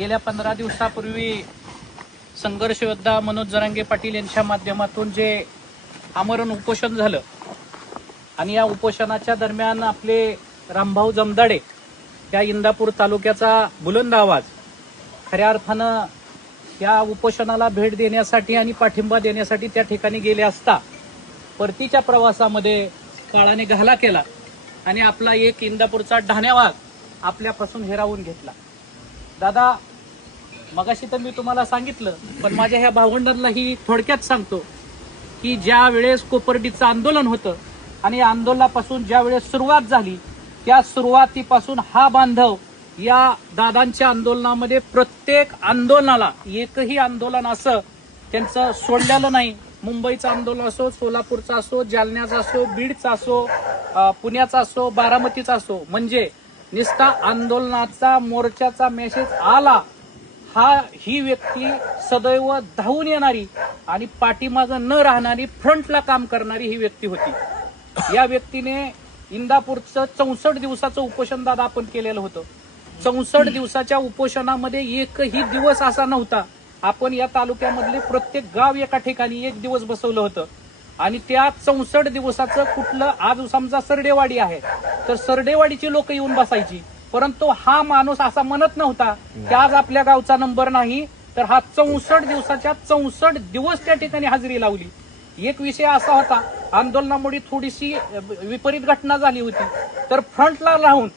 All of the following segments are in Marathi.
गेल्या 15 दिवसापूर्वी संघर्ष योद्धा मनोज जरांगे पाटील यांच्या माध्यमातून जे आमरण उपोषण झालं आणि या उपोषणाच्या दरम्यान आपले रामभाऊ जमदाडे या इंदापूर तालुक्याचा बुलंद आवाज खऱ्या अर्थानं या उपोषणाला भेट देण्यासाठी आणि पाठिंबा देण्यासाठी त्या ठिकाणी गेले असता परतीच्या प्रवासामध्ये काळाने घाला केला आणि आपला एक इंदापूरचा ढाण्यावाग आपल्यापासून हिरावून घेतला. दादा, मगाशी तर मी तुम्हाला सांगितलं, पण माझ्या ह्या भावंडांनाही थोडक्यात सांगतो की ज्या वेळेस कोपर्डीचं आंदोलन होतं आणि या आंदोलनापासून ज्या वेळेस सुरुवात झाली त्या सुरुवातीपासून हा बांधव या दादांच्या आंदोलनामध्ये प्रत्येक आंदोलनाला एकही आंदोलन असं त्यांचं सोडलेलं नाही. मुंबईचं आंदोलन असो, सोलापूरचं असो, जालन्याचं असो, बीडचं असो, पुण्याचा असो, बारामतीचा असो, म्हणजे निस्ता आंदोलनाचा मोर्चाचा मेसेज आला ही व्यक्ती सदैव धावून येणारी आणि पाठीमागं न राहणारी, फ्रंटला काम करणारी ही व्यक्ती होती. या व्यक्तीने इंदापूरचं 64 दिवसाचं उपोषण दादा आपण केलेलं होतं. 64 दिवसाच्या उपोषणामध्ये एकही दिवस असा नव्हता. आपण या तालुक्यामधले प्रत्येक गाव एका ठिकाणी एक दिवस बसवलं होतं आणि त्या 64 दिवसाचं कुठलं, आज समजा सरडेवाडी आहे तर सरडेवाडीची लोक येऊन बसायची, परंतु हा माणूस असा म्हणत नव्हता की आज आपल्या गावचा नंबर नाही, तर हा 64 दिवसाच्या 64 दिवस त्या ठिकाणी हजेरी लावली. एक विषय असा होता, आंदोलनामुळे थोडीशी विपरीत घटना झाली होती, तर फ्रंटला राहून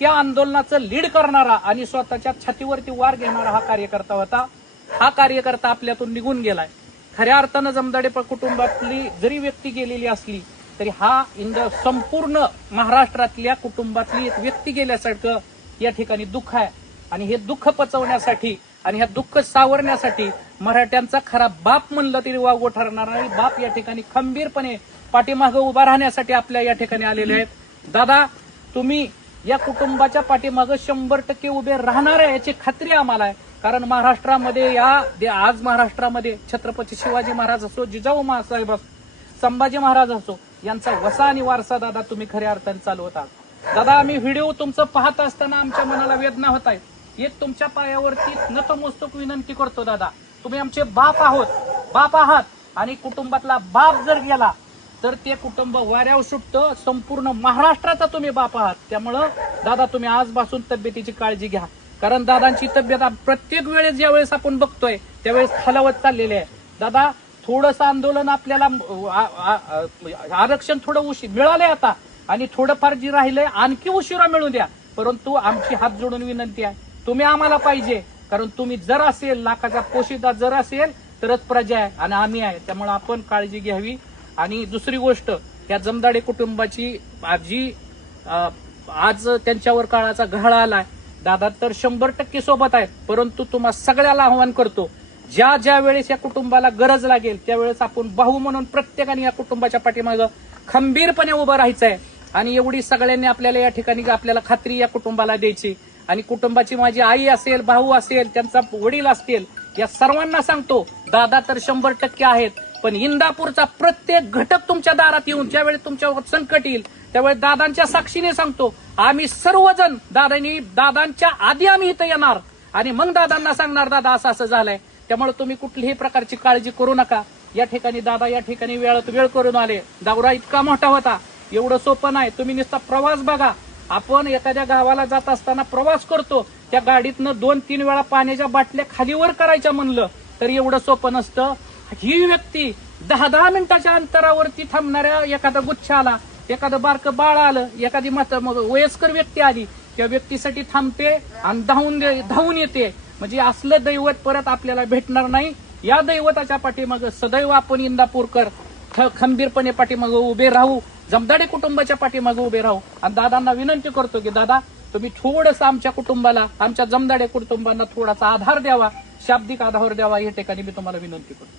त्या आंदोलनाचं लीड करणारा आणि स्वतःच्या छातीवरती वार घेणारा हा कार्यकर्ता होता. हा कार्यकर्ता आपल्यातून निघून गेलाय. खऱ्या अर्थानं जमदाडे कुटुंबातली जरी व्यक्ती गेलेली असली तरी हा संपूर्ण महाराष्ट्रातल्या कुटुंबातली एक व्यक्ती गेल्यासारखं या ठिकाणी दुःख आहे आणि हे दुःख पचवण्यासाठी आणि हे दुःख सावरण्यासाठी मराठ्यांचा खरा बाप म्हणलं तरी वावगं ठरणारा बाप या ठिकाणी खंबीरपणे पाठीमागं उभा राहण्यासाठी आपल्या या ठिकाणी आलेले आहेत. दादा, तुम्ही या कुटुंबाच्या पाठीमागं 100% उभे राहणार आहे याची खात्री आम्हाला आहे. कारण महाराष्ट्रामध्ये आज महाराष्ट्रामध्ये छत्रपती शिवाजी महाराज असो, जिजाऊ साहेब असो, संभाजी महाराज असो, यांचा वसा आणि वारसा दादा तुम्ही खऱ्या अर्थाने चालवता. दादा, आम्ही व्हिडिओ तुमचं पाहत असताना आमच्या मनाला वेदना होत आहे. एक तुमच्या पायावरती नतमस्तक विनंती करतो दादा, तुम्ही आमचे बाप आहात आणि कुटुंबातला बाप जर गेला तर ते कुटुंब वाऱ्यावर सुटतं. संपूर्ण महाराष्ट्राचा तुम्ही बाप आहात. त्यामुळं दादा, तुम्ही आजपासून तब्येतीची काळजी घ्या, कारण दादांची तब्येत प्रत्येक वेळेस ज्यावेळेस आपण बघतोय त्यावेळेस खालावत चाललेली आहे. दादा, थोडंसं आंदोलन आपल्याला आरक्षण थोडं उशीर मिळालंय आता आणि थोडंफार जे राहिलंय आणखी उशिरा मिळू द्या, परंतु आमची हात जोडून विनंती आहे, तुम्ही आम्हाला पाहिजे. कारण तुम्ही जर असेल, लाखाचा पोशिदा जर असेल तरच प्रजा आहे आणि आम्ही आहे. त्यामुळे आपण काळजी घ्यावी. आणि दुसरी गोष्ट, या जमदाडे कुटुंबाची आज त्यांच्यावर काळाचा घाळा आलाय. दादा तर 100% सोबत आहेत, परंतु तुम्हा सगळ्याला आव्हान करतो, ज्या वेळेस या कुटुंबाला गरज लागेल त्यावेळेस आपण भाऊ म्हणून प्रत्येकाने या कुटुंबाच्या पाठीमागं खंबीरपणे उभं राहायचं आहे. आणि एवढी सगळ्यांनी आपल्याला या ठिकाणी आपल्याला खात्री या कुटुंबाला द्यायची. आणि कुटुंबाची माझी आई असेल, भाऊ असेल, त्यांचा वडील असतील, या सर्वांना सांगतो, दादा तर 100% आहेत, पण इंदापूरचा प्रत्येक घटक तुमच्या दारात येऊन ज्यावेळेस तुमच्यावर संकट येईल त्यावेळेस दादांच्या साक्षीने सांगतो, आम्ही सर्वजण दादांच्या आधी आम्ही इथं येणार आणि मग दादांना सांगणार, दादा असं असं झालंय. त्यामुळे तुम्ही कुठलीही प्रकारची काळजी करू नका. या ठिकाणी दादा या ठिकाणी वेळ करून आले. दौरा इतका मोठा होता, एवढं सोपं नाही. तुम्ही नुसता प्रवास बघा. आपण एखाद्या गावाला जात असताना प्रवास करतो, त्या गाडीतनं 2-3 वेळा पाण्याच्या बाटल्या खालीवर करायच्या म्हणलं तर एवढं सोपं नसतं. ही व्यक्ती 10-10 मिनिटाच्या अंतरावरती थांबणाऱ्या एखादा गुच्छ आला, एखादं बारकं बाळ आलं, एखादी वयस्कर व्यक्ती आली, त्या व्यक्तीसाठी थांबते आणि धावून येते. म्हणजे असलं दैवत परत आपल्याला भेटणार नाही. या दैवताच्या पाठीमागं सदैव आपण इंदापूरकर खंबीरपणे पाठीमागं उभे राहू, जमदाडे कुटुंबाच्या पाठीमागं उभे राहू. आणि दादांना विनंती करतो की दादा, तुम्ही थोडंसं आमच्या कुटुंबाला, आमच्या जमदाडे कुटुंबांना थोडासा आधार द्यावा, शाब्दिक आधार द्यावा, या ठिकाणी मी तुम्हाला विनंती करतो.